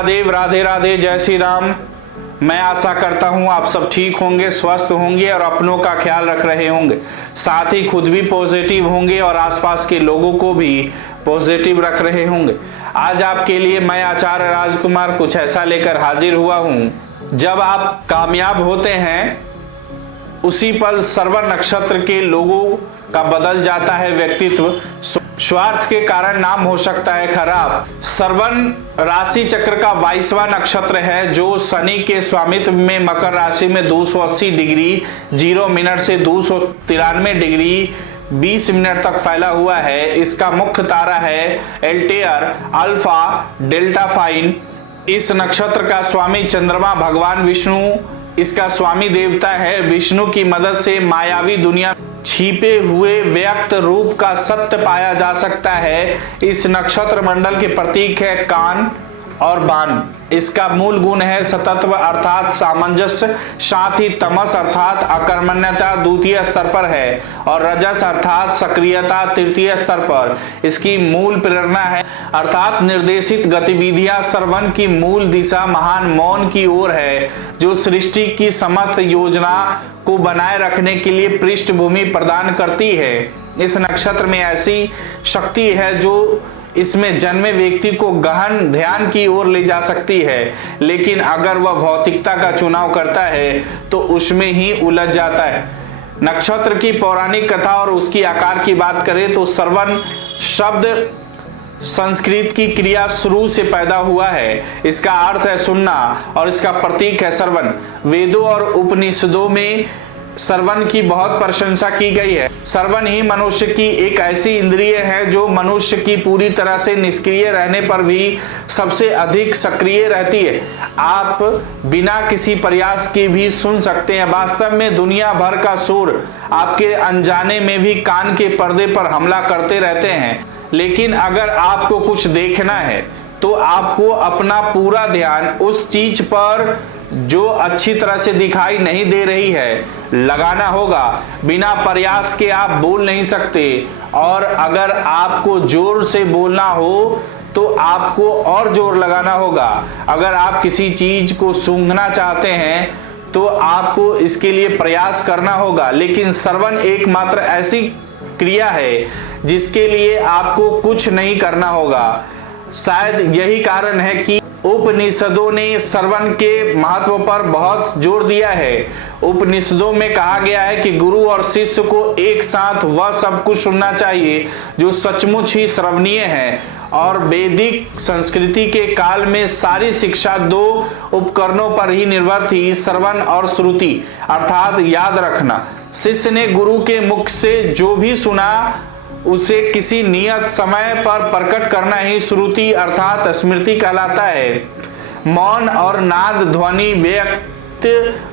महादेव, राधे राधे, जय श्री राम। मैं आशा करता हूं आप सब ठीक होंगे, स्वस्थ होंगे और अपनों का ख्याल रख रहे होंगे, साथ ही खुद भी पॉजिटिव होंगे और आसपास के लोगों को भी पॉजिटिव रख रहे होंगे। आज आपके लिए मैं आचार्य राजकुमार कुछ ऐसा लेकर हाजिर हुआ हूं। जब आप कामयाब होते हैं उसी पल श्रवण नक्षत्र के लोगों का बदल जाता है व्यक्तित्व। स्वार्थ के कारण नाम हो सकता है खराब। श्रवण राशि चक्र का 22वां नक्षत्र है जो शनि के स्वामित्व में मकर राशि में 280 डिग्री 0 मिनट से 293 डिग्री 20 मिनट तक फैला हुआ है। इसका मुख्य तारा है एल्टेयर अल्फा डेल्टा फाइन। इस नक्षत्र का स्वामी चंद्रमा भगवान विष्णु इसका स्वामी देवता है। विष्णु की मदद से मायावी दुनिया छिपे हुए व्यक्त रूप का सत्य पाया जा सकता है। इस नक्षत्र मंडल के प्रतीक है कान और बाण। इसका मूल गुण है सतत्व अर्थात सामंजस्य, साथ ही तमस अर्थात अकर्मण्यता द्वितीय स्तर पर है और रजस अर्थात सक्रियता तृतीय स्तर पर। इसकी मूल प्रेरणा है अर्थात निर्देशित गतिविधियां। श्रवण की मूल दिशा महान मौन की ओर है जो सृष्टि की समस्त योजना को बनाए रखने के लिए पृष्ठभूमि प्रदान करती है। इस नक्षत्र में ऐसी शक्ति है जो इसमें जन्मे व्यक्ति को गहन ध्यान की ओर ले जा सकती है, लेकिन अगर वह भौतिकता का चुनाव करता है तो उसमें ही उलझ जाता है। नक्षत्र की पौराणिक कथा और उसकी आकार की बात करें तो श्रवण शब्द संस्कृत की क्रिया शुरू से पैदा हुआ है। इसका अर्थ है सुनना और इसका प्रतीक है श्रवण। वेदों और उपनिषदों में श्रवण की बहुत प्रशंसा की गई है। श्रवण ही मनुष्य की एक ऐसी इंद्रिय है जो मनुष्य की पूरी तरह से निष्क्रिय रहने पर भी सबसे अधिक सक्रिय रहती है। आप बिना किसी प्रयास के भी सुन सकते हैं। वास्तव में दुनिया भर का शोर आपके अनजाने में भी कान के पर्दे पर हमला करते रहते हैं, लेकिन अगर आपको कुछ देखना है तो आपको अपना पूरा ध्यान उस चीज पर जो अच्छी तरह से दिखाई नहीं दे रही है लगाना होगा। बिना प्रयास के आप बोल नहीं सकते और अगर आपको जोर से बोलना हो तो आपको और जोर लगाना होगा। अगर आप किसी चीज को सूंघना चाहते हैं तो आपको इसके लिए प्रयास करना होगा, लेकिन श्रवण एकमात्र ऐसी क्रिया है जिसके लिए आपको कुछ नहीं करना होगा। शायद यही कारण है कि उपनिषदों ने श्रवण के महत्व पर बहुत जोर दिया है। उपनिषदों में कहा गया है कि गुरु और शिष्य को एक साथ वह सब कुछ सुनना चाहिए जो सचमुच ही श्रवणीय है। और वैदिक संस्कृति के काल में सारी शिक्षा दो उपकरणों पर ही निर्भर थी, श्रवण और श्रुति अर्थात याद रखना। शिष्य ने गुरु के मुख से जो भी सुना उसे किसी नियत समय पर प्रकट करना ही श्रुति अर्थात स्मृति कहलाता है। मौन और नाद ध्वनि व्यक्त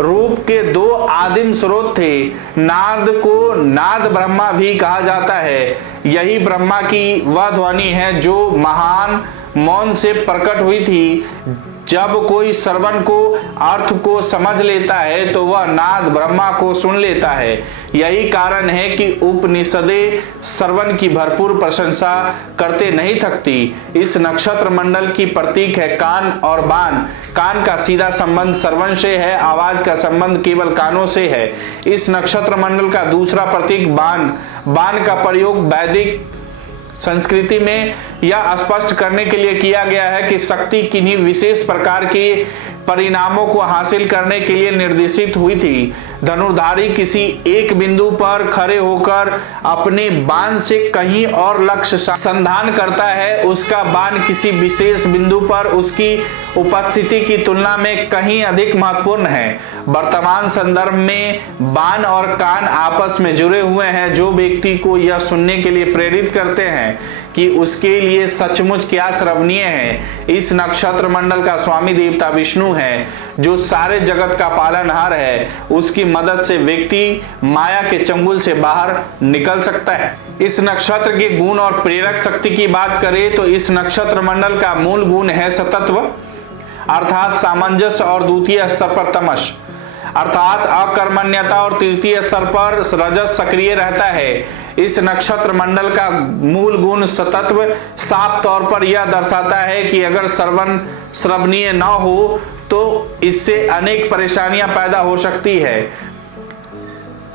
रूप के दो आदिम स्रोत थे। नाद को नाद ब्रह्मा भी कहा जाता है। यही ब्रह्मा की वह ध्वनि है जो महान मौन से प्रकट हुई थी। जब कोई श्रवण को अर्थ को समझ लेता है तो वह नाद ब्रह्मा को सुन लेता है। यही कारण है कि उपनिषदें श्रवण की भरपूर प्रशंसा करते नहीं थकती। इस नक्षत्र मंडल की प्रतीक है कान और बाण। कान का सीधा संबंध श्रवण से है, आवाज का संबंध केवल कानों से है। इस नक्षत्र मंडल का दूसरा प्रतीक बाण। बाण का प्रयोग वैदिक संस्कृति में यह स्पष्ट करने के लिए किया गया है कि शक्ति किन्हीं विशेष प्रकार के परिणामों को हासिल करने के लिए निर्देशित हुई थी। धनुर्धारी किसी एक बिंदु पर खड़े होकर अपने बाण से कहीं और लक्ष्य संधान करता है। उसका बाण किसी विशेष बिंदु पर उसकी उपस्थिति की तुलना में कहीं अधिक महत्वपूर्ण है। वर्तमान संदर्भ में बाण और कान आपस में जुड़े हुए हैं जो व्यक्ति को यह सुनने के लिए प्रेरित करते हैं कि उसके लिए सचमुच क्या श्रवणीय है। इस नक्षत्र मंडल का स्वामी देवता विष्णु है जो सारे जगत का पालनहार है। उसकी मदद से व्यक्ति माया के चंगुल से बाहर निकल सकता है। इस नक्षत्र के गुण और प्रेरक शक्ति की बात करें तो इस नक्षत्र मंडल का मूल गुण है सतत्व अर्थात सामंजस्य और द्वितीय स्तर पर तमस अर्थात अकर्मण्यता और तृतीय स्तर पर रजस सक्रिय रहता है। इस नक्षत्र मंडल का मूल गुण सतत्व साफ तौर पर यह दर्शाता है कि अगर श्रवणीय न हो तो इससे अनेक परेशानियां पैदा हो सकती है।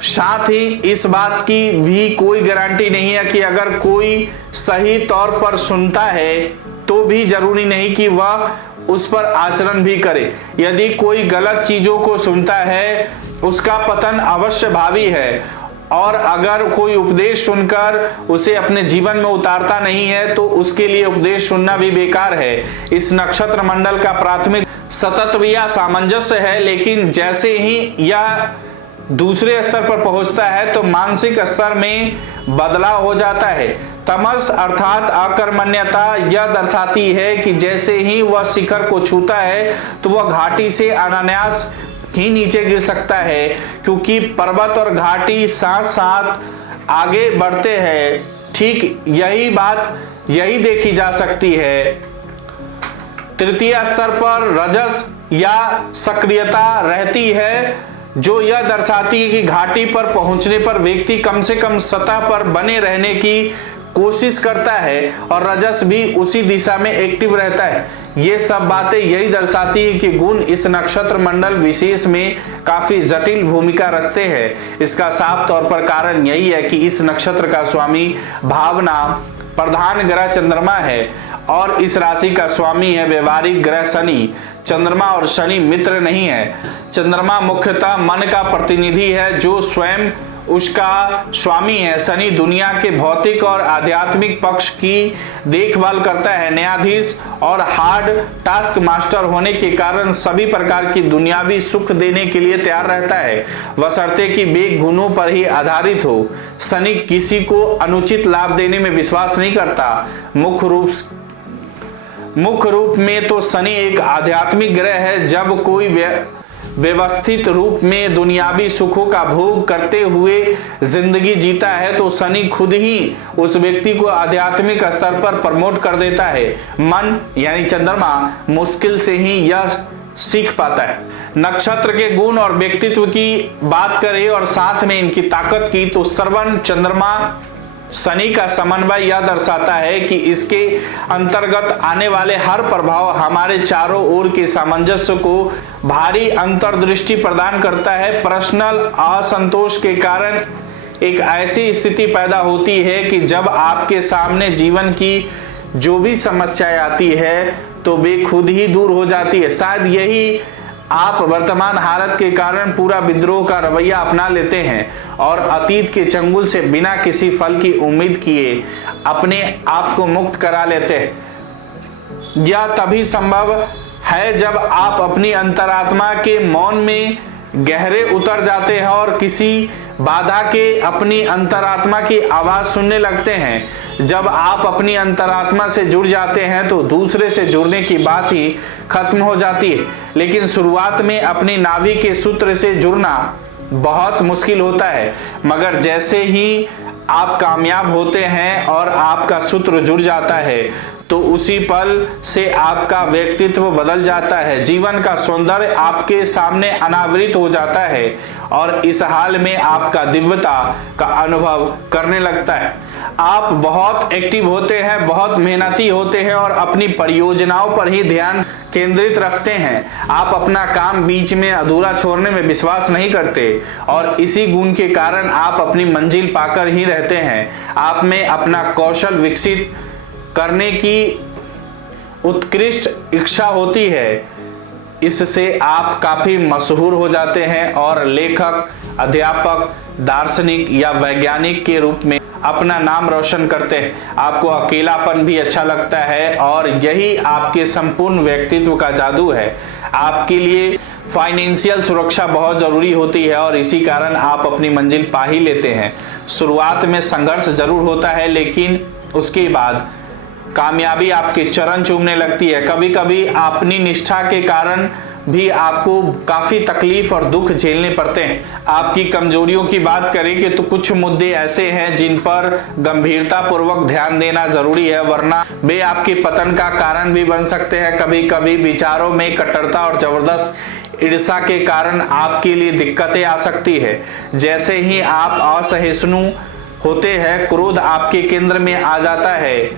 साथ ही इस बात की भी कोई गारंटी नहीं है कि अगर कोई सही तौर पर सुनता है तो भी जरूरी नहीं कि वह उस पर आचरण भी करे। यदि कोई गलत चीजों को सुनता है उसका पतन अवश्य भावी है, और अगर कोई उपदेश सुनकर उसे अपने जीवन में उतारता नहीं है तो उसके लिए उपदेश सुनना भी बेकार है। इस नक्षत्र मंडल का प्राथमिक सतत्व या सामंजस्य है, लेकिन जैसे ही यह दूसरे स्तर पर पहुंचता है तो मानसिक स्तर में बदलाव हो जाता है। तमस अर्थात अकर्मण्यता यह दर्शाती है कि जैसे ही वह शिखर को छूता है तो वह घाटी से अनायास ही नीचे गिर सकता है, क्योंकि पर्वत और घाटी साथ साथ आगे बढ़ते हैं। ठीक यही देखी जा सकती है। तृतीय स्तर पर रजस या सक्रियता रहती है, जो यह दर्शाती है कि घाटी पर पहुंचने पर व्यक्ति कम से कम सतह पर बने रहने की कोशिश करता है और रजस भी उसी दिशा में एक्टिव रहता है। ये सब बातें यही दर्शाती है कि गुण इस नक्षत्र मंडल विशेष में काफी जटिल भूमिका रचते हैं। इसका साफ तौर पर कारण यही है कि इस नक्षत्र का स्वामी भावना प्रधान ग्रह चंद्रमा है और इस राशि का स्वामी है व्यवहारिक ग्रह शनि। चंद्रमा और शनि मित्र नहीं है। चंद्रमा मुख्यतः मन का प्रतिनिधि है जो स्वयं उसका स्वामी है। शनि दुनिया के भौतिक और आध्यात्मिक पक्ष की देखभाल करता है। न्यायाधीश और हार्ड टास्क मास्टर होने के कारण सभी प्रकार की दुनियावी सुख देने के लिए तैयार रहता है, बशर्ते कि वे गुणों पर ही आधारित हो। शनि किसी को अनुचित लाभ देने में विश्वास नहीं करता। मुख्य रूप में तो शनि एक आध्यात्मिक ग्रह है। जब कोई व्यवस्थित रूप में दुनियावी सुखों का भोग करते हुए जिंदगी जीता है तो शनि खुद ही उस व्यक्ति को आध्यात्मिक स्तर पर प्रमोट कर देता है। मन यानी चंद्रमा मुश्किल से ही यह सीख पाता है। नक्षत्र के गुण और व्यक्तित्व की बात करें और साथ में इनकी ताकत की तो श्रवण चंद्रमा शनि का समन्वय यह दर्शाता है कि इसके अंतर्गत आने वाले हर प्रभाव हमारे चारों ओर के सामंजस्य को भारी अंतर्दृष्टि प्रदान करता है। पर्सनल असंतोष के कारण एक ऐसी स्थिति पैदा होती है कि जब आपके सामने जीवन की जो भी समस्याएं आती है तो वे खुद ही दूर हो जाती है। शायद यही आप वर्तमान हालत के कारण पूरा विद्रोह का रवैया अपना लेते हैं और अतीत के चंगुल से बिना किसी फल की उम्मीद किए अपने आप को मुक्त करा लेते हैं। यह तभी संभव है जब आप अपनी अंतरात्मा के मौन में गहरे उतर जाते हैं और किसी बाधा के अपनी अंतरात्मा की आवाज सुनने लगते हैं। जब आप अपनी अंतरात्मा से जुड़ जाते हैं तो दूसरे से जुड़ने की बात ही खत्म हो जाती है। लेकिन शुरुआत में अपनी नाभि के सूत्र से जुड़ना बहुत मुश्किल होता है, मगर जैसे ही आप कामयाब होते हैं और आपका सूत्र जुड़ जाता है तो उसी पल से आपका व्यक्तित्व बदल जाता है। जीवन का सौंदर्य आपके सामने अनावृत हो जाता है और इस हाल में आपका दिव्यता का अनुभव करने लगता है। आप बहुत एक्टिव होते हैं, बहुत मेहनती होते हैं और अपनी परियोजनाओं पर ही ध्यान केंद्रित रखते हैं। आप अपना काम बीच में अधूरा छोड़ने में विश्वास नहीं करते और इसी गुण के कारण आप अपनी मंजिल पाकर ही रहते हैं। आप में अपना कौशल विकसित करने की उत्कृष्ट इच्छा होती है। इससे आप काफी मशहूर हो जाते हैं और लेखक, अध्यापक, दार्शनिक या वैज्ञानिक के रूप में अपना नाम रोशन करते हैं। आपको अकेलापन भी अच्छा लगता है और यही आपके संपूर्ण व्यक्तित्व का जादू है। आपके लिए फाइनेंशियल सुरक्षा बहुत जरूरी होती है और इसी कारण आप अपनी मंजिल पा ही लेते हैं। शुरुआत में संघर्ष जरूर होता है, लेकिन उसके बाद कामयाबी आपके चरण चूमने लगती है। कभी कभी अपनी निष्ठा के कारण भी आपको काफी तकलीफ और दुख झेलने पड़ते हैं। आपकी कमजोरियों की बात करें कि तो कुछ मुद्दे ऐसे हैं जिन पर गंभीरता पूर्वक ध्यान देना जरूरी है, वरना वे आपके पतन का कारण भी बन सकते हैं। कभी कभी विचारों में कट्टरता और जबरदस्त ईर्ष्या के कारण आपके लिए दिक्कतें आ सकती है। जैसे ही आप असहिष्णु होते हैं, क्रोध आपके केंद्र में आ जाता है।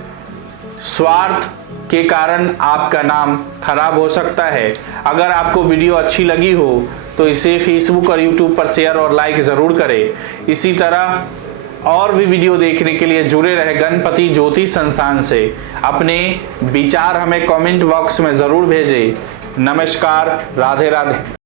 स्वार्थ के कारण आपका नाम खराब हो सकता है। अगर आपको वीडियो अच्छी लगी हो तो इसे फेसबुक और यूट्यूब पर शेयर और लाइक जरूर करें। इसी तरह और भी वीडियो देखने के लिए जुड़े रहे गणपति ज्योतिष संस्थान से। अपने विचार हमें कमेंट बॉक्स में जरूर भेजें। नमस्कार, राधे राधे।